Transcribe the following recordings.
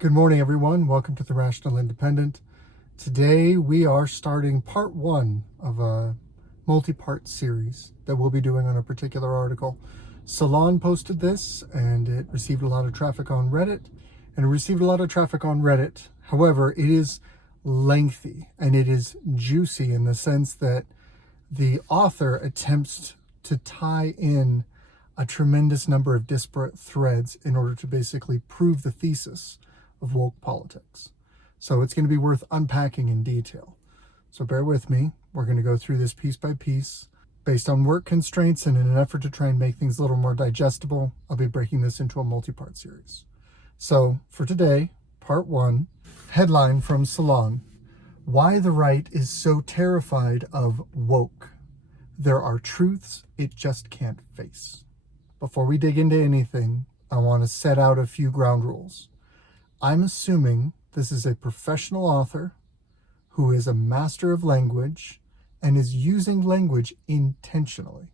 Good morning, everyone. Welcome to the Rational Independent. Today we are starting part one of a multi-part series that we'll be doing on a particular article. Salon posted this and it received a lot of traffic on Reddit. However, it is lengthy and it is juicy in the sense that the author attempts to tie in a tremendous number of disparate threads in order to basically prove the thesis of woke politics. So it's going to be worth unpacking in detail. So bear with me. We're going to go through this piece by piece. Based on work constraints and in an effort to try and make things a little more digestible, I'll be breaking this into a multi-part series. So for today, part one, headline from Salon: Why the right is so terrified of woke. There are truths it just can't face. Before we dig into anything, I want to set out a few ground rules. I'm assuming this is a professional author who is a master of language and is using language intentionally.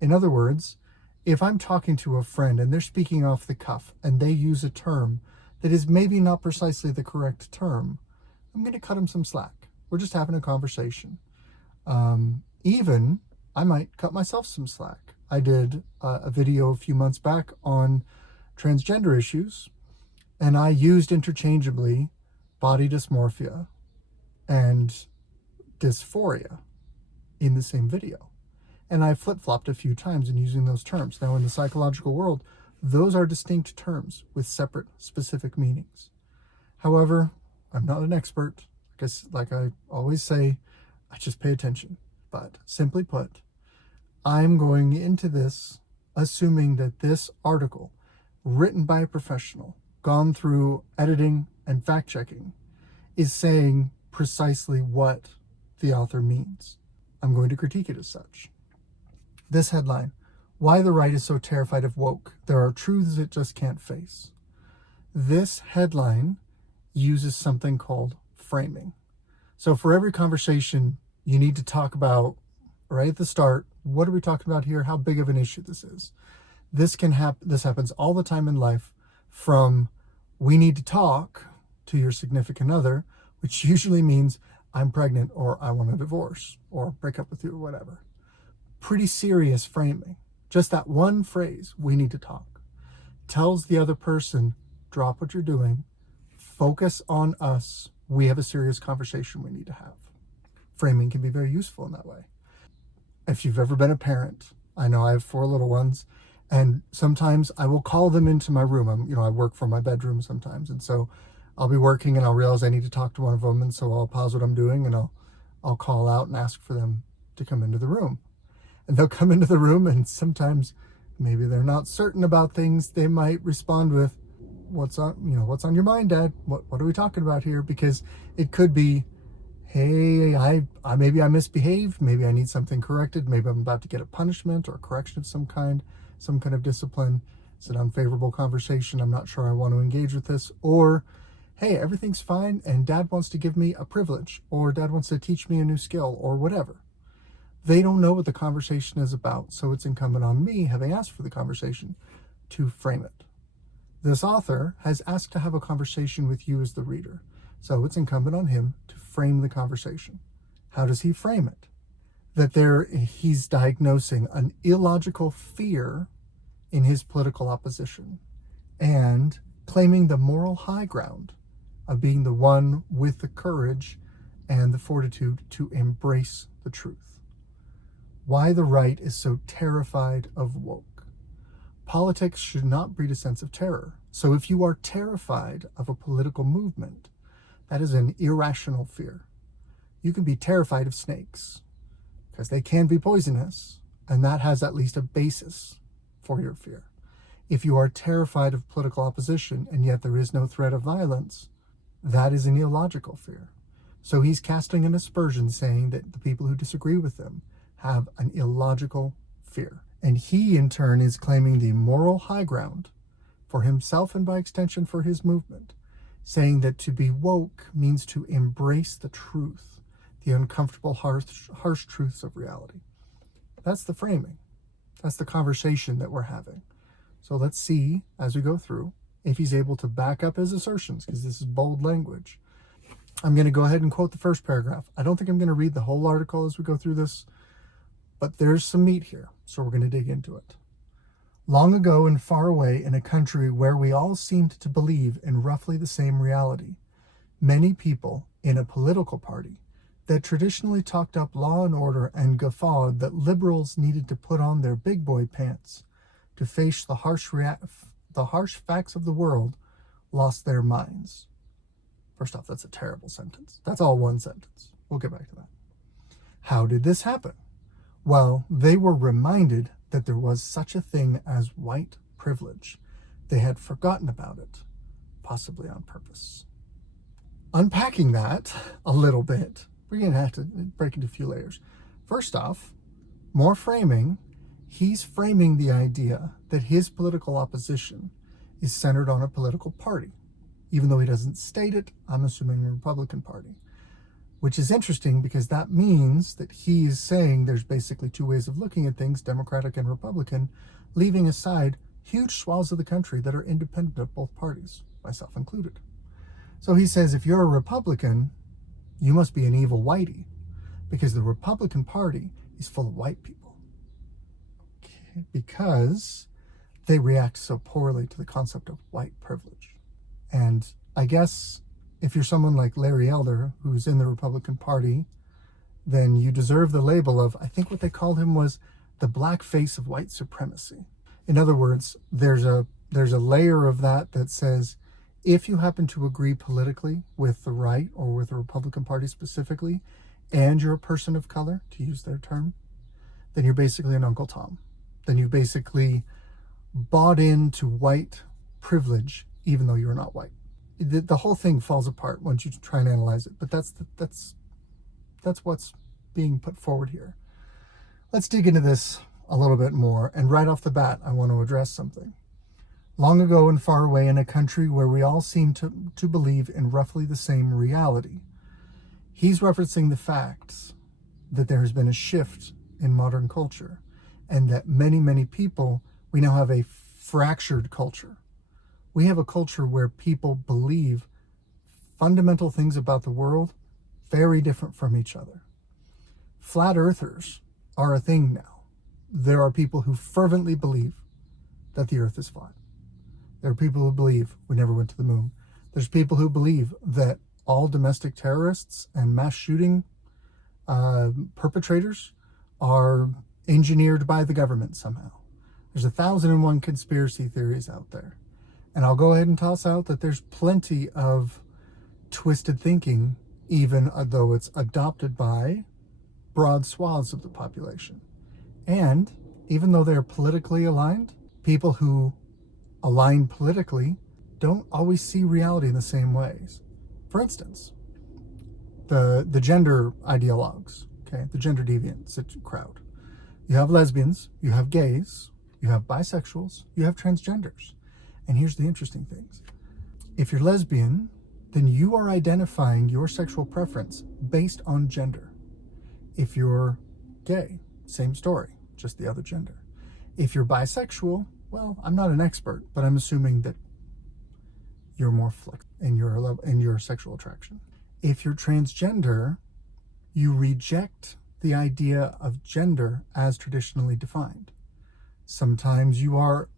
In other words, if I'm talking to a friend and they're speaking off the cuff and they use a term that is maybe not precisely the correct term, I'm going to cut them some slack. We're just having a conversation. Even I might cut myself some slack. I did a video a few months back on transgender issues, and I used interchangeably body dysmorphia and dysphoria in the same video. And I flip-flopped a few times in using those terms. Now, in the psychological world, those are distinct terms with separate specific meanings. However, I'm not an expert. Like I always say, I just pay attention. But simply put, I'm going into this assuming that this article, written by a professional, gone through editing and fact-checking, is saying precisely what the author means. I'm going to critique it as such. This headline: Why the right is so terrified of woke. There are truths it just can't face. This headline uses something called framing. So for every conversation, you need to talk about, right at the start, what are we talking about here? How big of an issue this is. This happens all the time in life, from we need to talk to your significant other, which usually means I'm pregnant or I want a divorce or break up with you or whatever. Pretty serious framing. Just that one phrase, we need to talk, tells the other person, drop what you're doing, focus on us. We have a serious conversation we need to have. Framing can be very useful in that way. If you've ever been a parent, I know I have 4 little ones, and sometimes I will call them into my room. I work from my bedroom sometimes, and so I'll be working and I'll realize I need to talk to one of them, and so I'll pause what I'm doing and I'll call out and ask for them to come into the room. And they'll come into the room, and sometimes maybe they're not certain about things. They might respond with, what's on your mind, Dad? What are we talking about here? Because it could be, hey, maybe I misbehaved. Maybe I need something corrected. Maybe I'm about to get a punishment or a correction of some kind of discipline. It's an unfavorable conversation. I'm not sure I want to engage with this. Or, hey, everything's fine and Dad wants to give me a privilege, or Dad wants to teach me a new skill, or whatever. They don't know what the conversation is about, so it's incumbent on me, having asked for the conversation, to frame it. This author has asked to have a conversation with you as the reader, so it's incumbent on him to frame the conversation. How does he frame it? That he's diagnosing an illogical fear in his political opposition and claiming the moral high ground of being the one with the courage and the fortitude to embrace the truth. Why the right is so terrified of woke. Politics should not breed a sense of terror. So if you are terrified of a political movement, that is an irrational fear. You can be terrified of snakes because they can be poisonous, and that has at least a basis for your fear. If you are terrified of political opposition and yet there is no threat of violence, that is an illogical fear. So he's casting an aspersion, saying that the people who disagree with him have an illogical fear. And he, in turn, is claiming the moral high ground for himself and by extension for his movement, saying that to be woke means to embrace the truth, the uncomfortable, harsh truths of reality. That's the framing. That's the conversation that we're having. So let's see, as we go through, if he's able to back up his assertions, because this is bold language. I'm going to go ahead and quote the first paragraph. I don't think I'm going to read the whole article as we go through this, but there's some meat here, so we're going to dig into it. Long ago and far away in a country where we all seemed to believe in roughly the same reality, many people in a political party that traditionally talked up law and order and guffawed that liberals needed to put on their big boy pants to face the harsh facts of the world lost their minds. First off, that's a terrible sentence. That's all one sentence. We'll get back to that. How did this happen? Well, they were reminded that there was such a thing as white privilege. They had forgotten about it, possibly on purpose. Unpacking that a little bit, we're going to have to break into a few layers. First off, more framing. He's framing the idea that his political opposition is centered on a political party. Even though he doesn't state it, I'm assuming the Republican Party. Which is interesting because that means that he's saying there's basically two ways of looking at things, Democratic and Republican, leaving aside huge swaths of the country that are independent of both parties, myself included. So he says if you're a Republican, you must be an evil whitey, because the Republican Party is full of white people. Okay, because they react so poorly to the concept of white privilege. And I guess if you're someone like Larry Elder, who's in the Republican Party, then you deserve the label of, I think what they called him was the black face of white supremacy. In other words, there's a layer of that says, if you happen to agree politically with the right or with the Republican Party specifically, and you're a person of color, to use their term, then you're basically an Uncle Tom. Then you basically bought into white privilege, even though you're not white. The whole thing falls apart once you try and analyze it, but that's what's being put forward here. Let's dig into this a little bit more, and right off the bat, I want to address something. Long ago and far away in a country where we all seem to believe in roughly the same reality. He's referencing the facts that there has been a shift in modern culture, and that many people, we now have a fractured culture. We have a culture where people believe fundamental things about the world very different from each other. Flat earthers are a thing now. There are people who fervently believe that the earth is flat. There are people who believe we never went to the moon. There's people who believe that all domestic terrorists and mass shooting perpetrators are engineered by the government somehow. There's 1,001 conspiracy theories out there. And I'll go ahead and toss out that there's plenty of twisted thinking, even though it's adopted by broad swaths of the population. And even though they're politically aligned, people who align politically don't always see reality in the same ways. For instance, the gender ideologues, okay, the gender deviant crowd. You have lesbians, you have gays, you have bisexuals, you have transgenders. And here's the interesting things. If you're lesbian, then you are identifying your sexual preference based on gender. If you're gay, same story, just the other gender. If you're bisexual, well, I'm not an expert, but I'm assuming that you're more flexible in your sexual attraction. If you're transgender, you reject the idea of gender as traditionally defined. Sometimes you are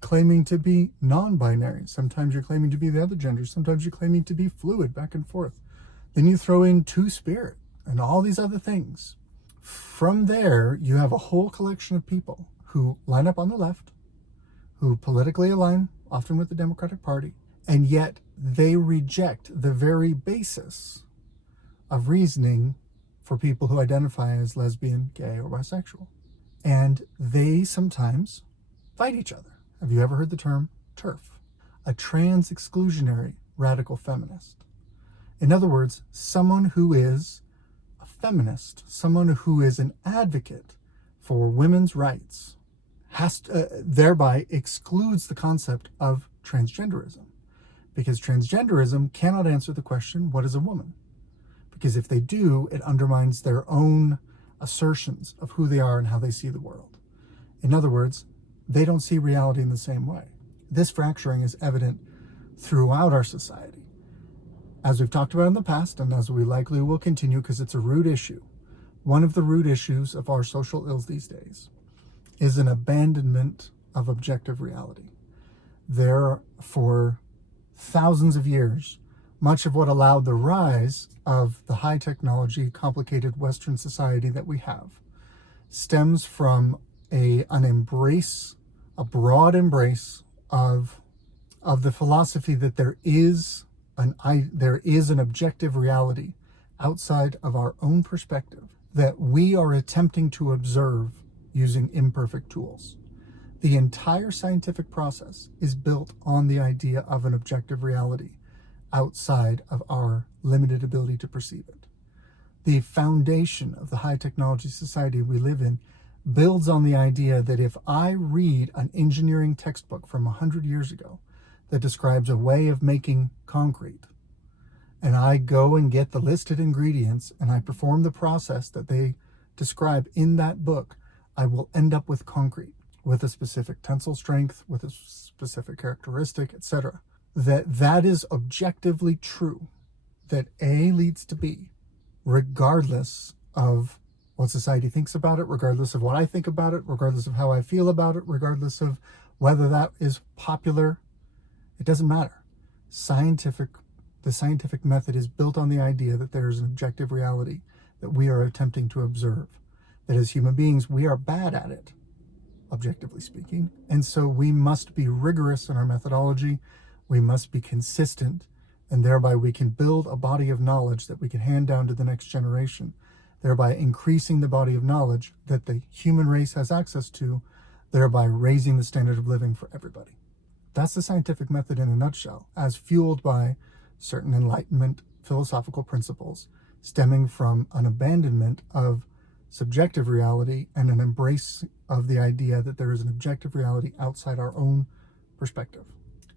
claiming to be non-binary. Sometimes you're claiming to be the other gender. Sometimes you're claiming to be fluid, back and forth. Then you throw in two-spirit and all these other things. From there, you have a whole collection of people who line up on the left, who politically align, often with the Democratic Party, and yet they reject the very basis of reasoning for people who identify as lesbian, gay, or bisexual. And they sometimes fight each other. Have you ever heard the term TERF? A trans-exclusionary radical feminist. In other words, someone who is a feminist, someone who is an advocate for women's rights, thereby excludes the concept of transgenderism. Because transgenderism cannot answer the question, what is a woman? Because if they do, it undermines their own assertions of who they are and how they see the world. In other words, they don't see reality in the same way. This fracturing is evident throughout our society. As we've talked about in the past, and as we likely will continue because it's a root issue, one of the root issues of our social ills these days is an abandonment of objective reality. There, for thousands of years, much of what allowed the rise of the high technology, complicated Western society that we have stems from a broad embrace of the philosophy that there is an objective reality outside of our own perspective that we are attempting to observe using imperfect tools. The entire scientific process is built on the idea of an objective reality outside of our limited ability to perceive it. The foundation of the high technology society we live in builds on the idea that if I read an engineering textbook from 100 years ago that describes a way of making concrete, and I go and get the listed ingredients and I perform the process that they describe in that book, I will end up with concrete with a specific tensile strength, with a specific characteristic, etc. That is objectively true, that A leads to B, regardless of what society thinks about it, regardless of what I think about it, regardless of how I feel about it, regardless of whether that is popular. It doesn't matter. The scientific method is built on the idea that there is an objective reality that we are attempting to observe, that as human beings, we are bad at it, objectively speaking. And so we must be rigorous in our methodology. We must be consistent, and thereby we can build a body of knowledge that we can hand down to the next generation, thereby increasing the body of knowledge that the human race has access to, thereby raising the standard of living for everybody. That's the scientific method in a nutshell, as fueled by certain Enlightenment philosophical principles stemming from an abandonment of subjective reality and an embrace of the idea that there is an objective reality outside our own perspective.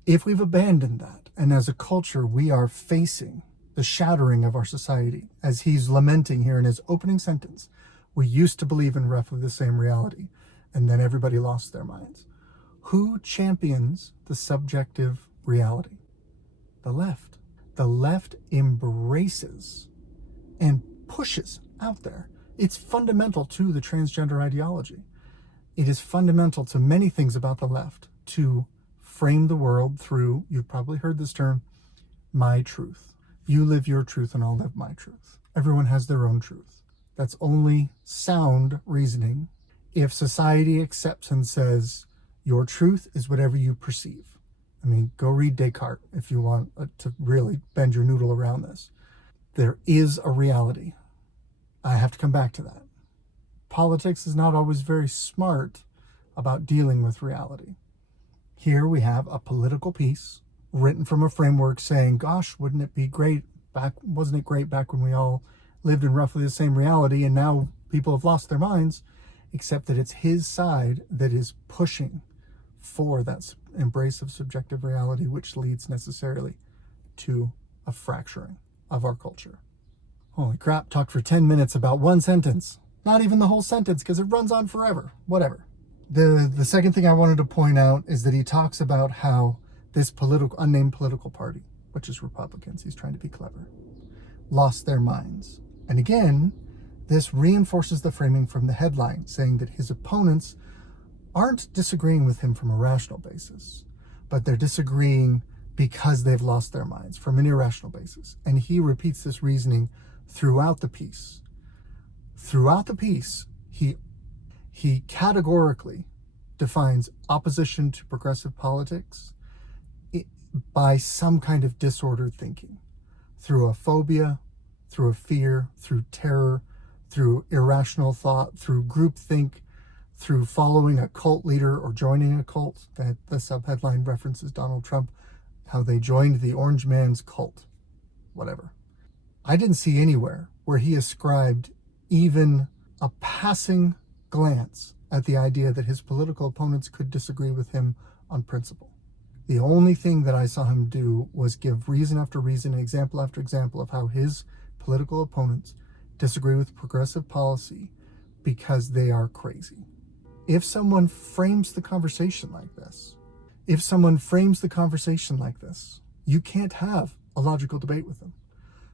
If we've abandoned that, and as a culture we are facing the shattering of our society, as he's lamenting here in his opening sentence, we used to believe in roughly the same reality, and then everybody lost their minds. Who champions the subjective reality? The left. The left embraces and pushes out there. It's fundamental to the transgender ideology. It is fundamental to many things about the left to frame the world through, you've probably heard this term, my truth. You live your truth and I'll live my truth. Everyone has their own truth. That's only sound reasoning if society accepts and says, your truth is whatever you perceive. I mean, go read Descartes if you want to really bend your noodle around this. There is a reality. I have to come back to that. Politics is not always very smart about dealing with reality. Here we have a political piece written from a framework saying, gosh, wouldn't it be great wasn't it great back when we all lived in roughly the same reality, and now people have lost their minds, except that it's his side that is pushing for that embrace of subjective reality, which leads necessarily to a fracturing of our culture. Holy crap, talked for 10 minutes about one sentence. Not even the whole sentence, because it runs on forever. Whatever. The second thing I wanted to point out is that he talks about how this unnamed political party, which is Republicans, he's trying to be clever, lost their minds. And again, this reinforces the framing from the headline, saying that his opponents aren't disagreeing with him from a rational basis, but they're disagreeing because they've lost their minds from an irrational basis. And he repeats this reasoning throughout the piece. Throughout the piece, he categorically defines opposition to progressive politics by some kind of disordered thinking, through a phobia, through a fear, through terror, through irrational thought, through groupthink, through following a cult leader or joining a cult. That the subheadline references Donald Trump, how they joined the Orange Man's cult, whatever. I didn't see anywhere where he ascribed even a passing glance at the idea that his political opponents could disagree with him on principle. The only thing that I saw him do was give reason after reason, example after example of how his political opponents disagree with progressive policy because they are crazy. If someone frames the conversation like this, you can't have a logical debate with them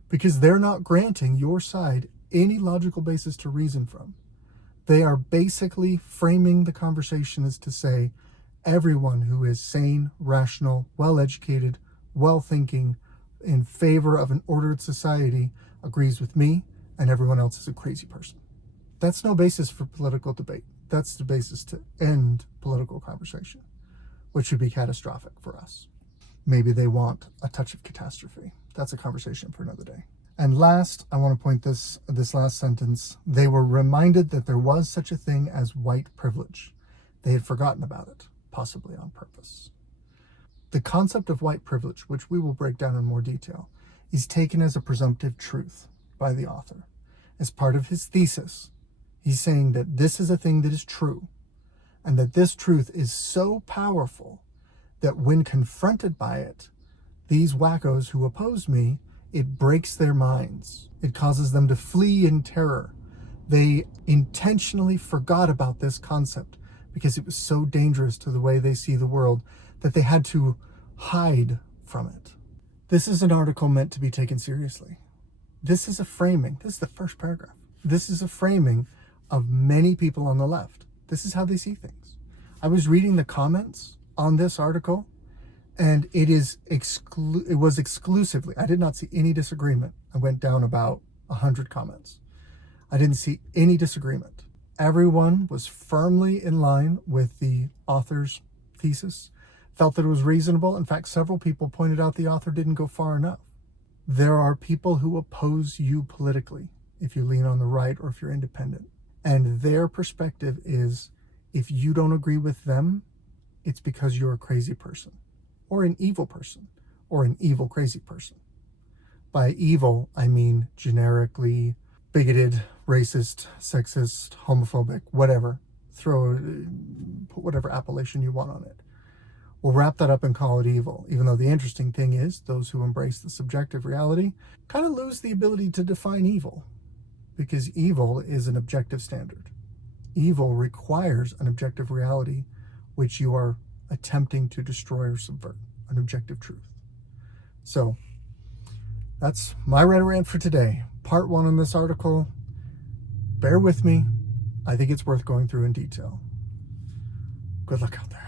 because they're not granting your side any logical basis to reason from. They are basically framing the conversation as to say, everyone who is sane, rational, well-educated, well-thinking, in favor of an ordered society agrees with me, and everyone else is a crazy person. That's no basis for political debate. That's the basis to end political conversation, which would be catastrophic for us. Maybe they want a touch of catastrophe. That's a conversation for another day. And last, I want to point this last sentence. They were reminded that there was such a thing as white privilege. They had forgotten about it, possibly on purpose. The concept of white privilege, which we will break down in more detail, is taken as a presumptive truth by the author. As part of his thesis, he's saying that this is a thing that is true, and that this truth is so powerful that when confronted by it, these wackos who oppose me, it breaks their minds. It causes them to flee in terror. They intentionally forgot about this concept because it was so dangerous to the way they see the world that they had to hide from it. This is an article meant to be taken seriously. This is a framing. This is the first paragraph. This is a framing of many people on the left. This is how they see things. I was reading the comments on this article, and it was exclusively, I did not see any disagreement. I went down about 100 comments. I didn't see any disagreement. Everyone was firmly in line with the author's thesis, felt that it was reasonable. In fact, several people pointed out the author didn't go far enough. There are people who oppose you politically if you lean on the right or if you're independent. And their perspective is, if you don't agree with them, it's because you're a crazy person, or an evil person, or an evil crazy person. By evil, I mean generically bigoted, racist, sexist, homophobic, whatever. Put whatever appellation you want on it. We'll wrap that up and call it evil, even though the interesting thing is those who embrace the subjective reality kind of lose the ability to define evil, because evil is an objective standard. Evil requires an objective reality which you are attempting to destroy or subvert, an objective truth. So that's my rant for today. Part 1 on this article. Bear with me. I think it's worth going through in detail. Good luck out there.